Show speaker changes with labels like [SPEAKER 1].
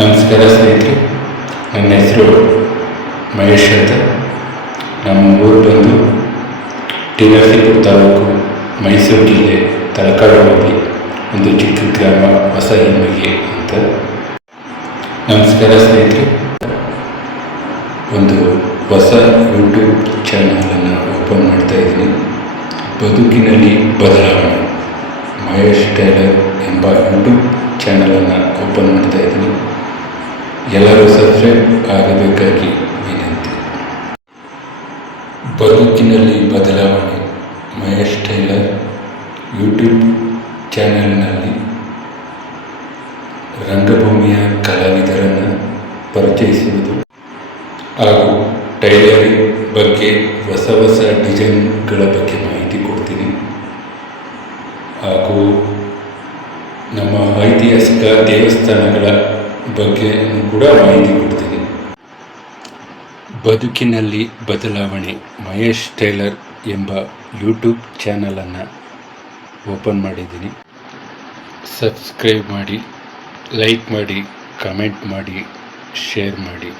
[SPEAKER 1] ನಮಸ್ಕಾರ ಸ್ನೇಹಿತರೆ. ನನ್ನ ಹೆಸರು ಮಹೇಶ್ ಅಂತ. ನಮ್ಮ ಊರು ಬಂದು ಟಿ ನರಸೀಪುರ ತಾಲೂಕು ಮೈಸೂರು ಜಿಲ್ಲೆ ಒಂದು ಚಿಕ್ಕ ಗ್ರಾಮ ಹೊಸ ಹೆಮ್ಮಿಗೆ ಅಂತ. ನಮಸ್ಕಾರ ಸ್ನೇಹಿತರೆ. ಒಂದು ಹೊಸ ಯೂಟ್ಯೂಬ್ ಚಾನಲನ್ನು ಓಪನ್ ಮಾಡ್ತಾ ಇದ್ದೀನಿ. ಬದುಕಿನಲ್ಲಿ ಬದಲಾವಣೆ. ಮಹೇಶ್ ಟೈಲರ್ ಎಂಬ ಯೂಟ್ಯೂಬ್ ಚಾನಲನ್ನು ಓಪನ್ ಮಾಡ್ತಾ ಇದ್ದೀನಿ. ಎಲ್ಲರೂ ಸಬ್ಸ್ಕ್ರೈಬ್ ಆಗಬೇಕಾಗಿ ವಿನಂತಿ. ಬದುಕಿನಲ್ಲಿ ಬದಲಾವಣೆ. ಮಹೇಶ್ ಟೈಲರ್ ಯೂಟ್ಯೂಬ್ ಚಾನೆಲ್ನಲ್ಲಿ ರಂಗಭೂಮಿಯ ಕಲಾವಿದರನ್ನು ಪರಿಚಯಿಸುವುದು ಹಾಗೂ ಟೈಲರಿಂಗ್ ಬಗ್ಗೆ ಹೊಸ ಹೊಸ ಡಿಸೈನ್ಗಳ ಬಗ್ಗೆ ಮಾಹಿತಿ ಕೊಡ್ತೀನಿ. ಹಾಗೂ ನಮ್ಮ ಐತಿಹಾಸಿಕ ದೇವಸ್ಥಾನಗಳ ಬಗ್ಗೆ ಕೂಡ ಮಾಹಿತಿ ಕೊಡ್ತೀನಿ. ಬದುಕಿನಲ್ಲಿ ಬದಲಾವಣೆ, ಮಹೇಶ್ ಟೈಲರ್ ಎಂಬ ಯೂಟ್ಯೂಬ್ ಚಾನಲನ್ನು ಓಪನ್ ಮಾಡಿದ್ದೀನಿ. ಸಬ್ಸ್ಕ್ರೈಬ್ ಮಾಡಿ, ಲೈಕ್ ಮಾಡಿ, ಕಮೆಂಟ್ ಮಾಡಿ, ಶೇರ್ ಮಾಡಿ.